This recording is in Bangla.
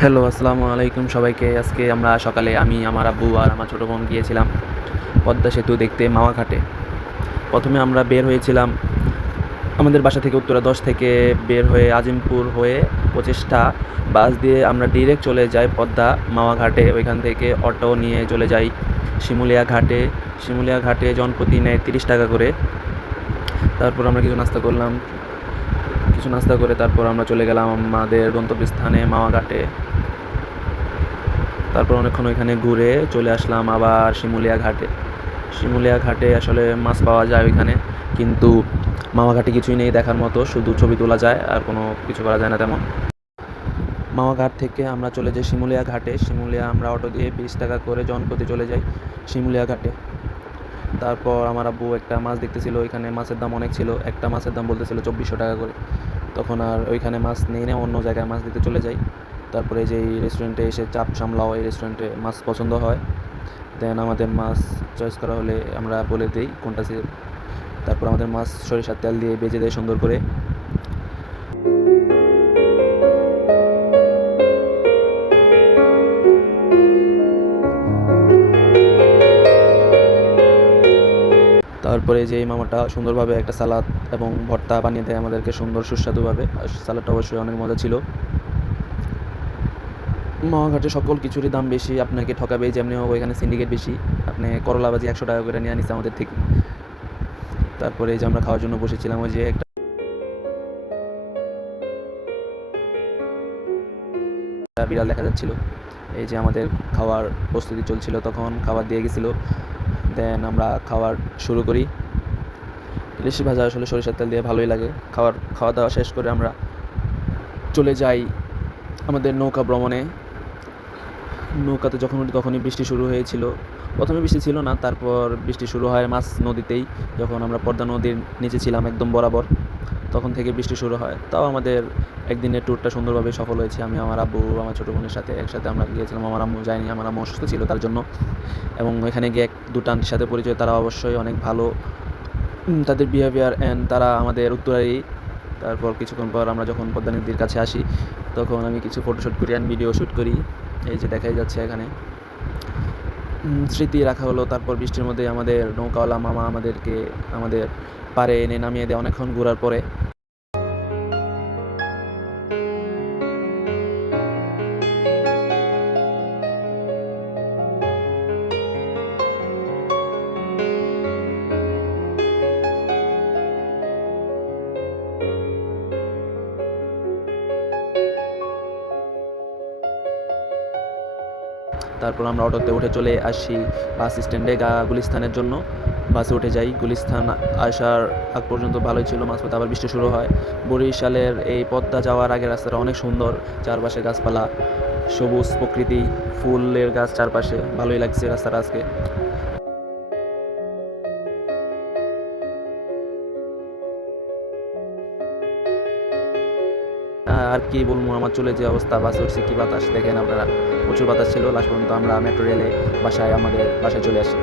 হ্যালো, আসসালামু আলাইকুম সবাইকে। আজকে আমরা সকালে আমি, আমার আব্বু আর আমার ছোটো বোন গিয়েছিলাম পদ্মা সেতু দেখতে মাওয়া ঘাটে। প্রথমে আমরা বের হয়েছিলাম আমাদের বাসা থেকে উত্তরা 10 থেকে বের হয়ে আজিমপুর হয়ে 25টা বাস দিয়ে আমরা ডিরেক্ট চলে যাই পদ্মা মাওয়া ঘাটে। ওইখান থেকে অটো নিয়ে চলে যাই শিমুলিয়া ঘাটে। শিমুলিয়া ঘাটে জনপ্রতি নেয় 30 টাকা করে। তারপর আমরা কিছু নাস্তা করলাম। কিছু নাস্তা করে তারপর আমরা চলে গেলাম আমাদের গন্তব্যস্থানে মাওয়া ঘাটে। তারপর অনেকক্ষণ ওইখানে ঘুরে চলে আসলাম আবার শিমুলিয়া ঘাটে। শিমুলিয়া ঘাটে আসলে মাছ পাওয়া যায় ওইখানে, কিন্তু মাওয়া ঘাটে কিছুই নেই দেখার মতো, শুধু ছবি তোলা যায় আর কোনো কিছু করা যায় না তেমন। মাওয়া ঘাট থেকে আমরা চলে যাই শিমুলিয়া ঘাটে। শিমুলিয়া আমরা অটো দিয়ে 20 টাকা করে জনপ্রতি চলে যাই শিমুলিয়া ঘাটে। তারপর আমার আব্বু একটা মাছ দেখতেছিল, ওইখানে মাছের দাম অনেক ছিল, একটা মাছের দাম বলতেছিল 2400 টাকা করে। তখন আর ওইখানে মাছ নেই না, অন্য জায়গায় মাছ দিতে চলে যাই। তারপরে যে এই রেস্টুরেন্টে এসে চাপ সামলাও, এই রেস্টুরেন্টে মাছ পছন্দ হয়। দেন আমাদের মাছ চয়েস করা হলে আমরা বলে দিই কোনটা তারপর আমাদের মাছ সরিষার তেল দিয়ে ভেজে দেয় সুন্দর করে। তারপরে যে এই মামাটা সুন্দরভাবে একটা সালাদ এবং ভর্তা বানিয়ে দেয় আমাদেরকে সুন্দর সুস্বাদুভাবে, আর সালাদটা অবশ্যই অনেক মজা ছিল। মাওয়া ঘাটে সকল কিছুরই দাম বেশি, আপনাকে ঠকাবেই যেমনি হোক, ওইখানে সিন্ডিকেট বেশি। আপনি করলা ভাজি 100 টাকা করে নিয়ে নিচ্ছে আমাদের থেকে। তারপরে এই যে আমরা খাওয়ার জন্য বসেছিলাম, ওই যে একটা বিড়াল দেখা যাচ্ছিল। এই যে আমাদের খাওয়ার প্রস্তুতি চলছিল, তখন খাবার দিয়ে গেছিলো। দেন আমরা খাওয়ার শুরু করি। ইলিশ ভাজা আসলে সরিষার তেল দিয়ে ভালোই লাগে। খাওয়া দাওয়া শেষ করে আমরা চলে যাই আমাদের নৌকা ভ্রমণে। নৌকাতে যখন উঠি তখনই বৃষ্টি শুরু হয়েছিল। প্রথমে বৃষ্টি ছিল না, তারপর বৃষ্টি শুরু হয় মাছ নদীতেই। যখন আমরা পদ্মা নদীর নিচে ছিলাম একদম বরাবর, তখন থেকে বৃষ্টি শুরু হয়। তাও আমাদের একদিনের ট্যুরটা সুন্দরভাবে সফল হয়েছে। আমি, আমার আব্বু, আমার ছোটো বোনের সাথে একসাথে আমরা গিয়েছিলাম। আমার আম্মু যায়নি, আমার আম্মু অসুস্থ ছিল তার জন্য। এবং ওইখানে গিয়ে 1-2টা আন্টির সাথে পরিচয়, তারা অবশ্যই অনেক ভালো। তাদের বিহেভিয়ার অ্যান্ড তারা আমাদের উত্তরারই। তারপর কিছুক্ষণ পর আমরা যখন পদ্মা নদীর কাছে আসি, তখন আমি কিছু ফটোশ্যুট করি অ্যান্ড ভিডিও শ্যুট করি। এই যে দেখাই যাচ্ছে এখানে স্মৃতি রাখা হলো। তারপর বৃষ্টির মধ্যে আমাদের নৌকাওয়ালা মামা আমাদেরকে আমাদের পাড়ে এনে নামিয়ে দেয় অনেকক্ষণ ঘোরার পরে। তারপর আমরা অটোতে উঠে চলে আসি বাস স্ট্যান্ডে গুলিস্তানের জন্য। বাসে উঠে যাই। গুলিস্তান আসার আগ পর্যন্ত ভালোই ছিল, মাঝপথে আবার বৃষ্টি শুরু হয়। বরিশালের এই পদ্মা যাওয়ার আগে রাস্তাটা অনেক সুন্দর, চারপাশে গাছপালা, সবুজ প্রকৃতি, ফুলের গাছ চারপাশে, ভালোই লাগছে রাস্তাটা আজকে। আর কি বলবো, আমার চলে যে অবস্থা, বাসে উঠছে কি বাতাস দেখেন আপনারা, প্রচুর বাতাস ছিল। লাস্ট পর্যন্ত আমরা মেট্রো রেলে আমাদের বাসায় চলে আসি।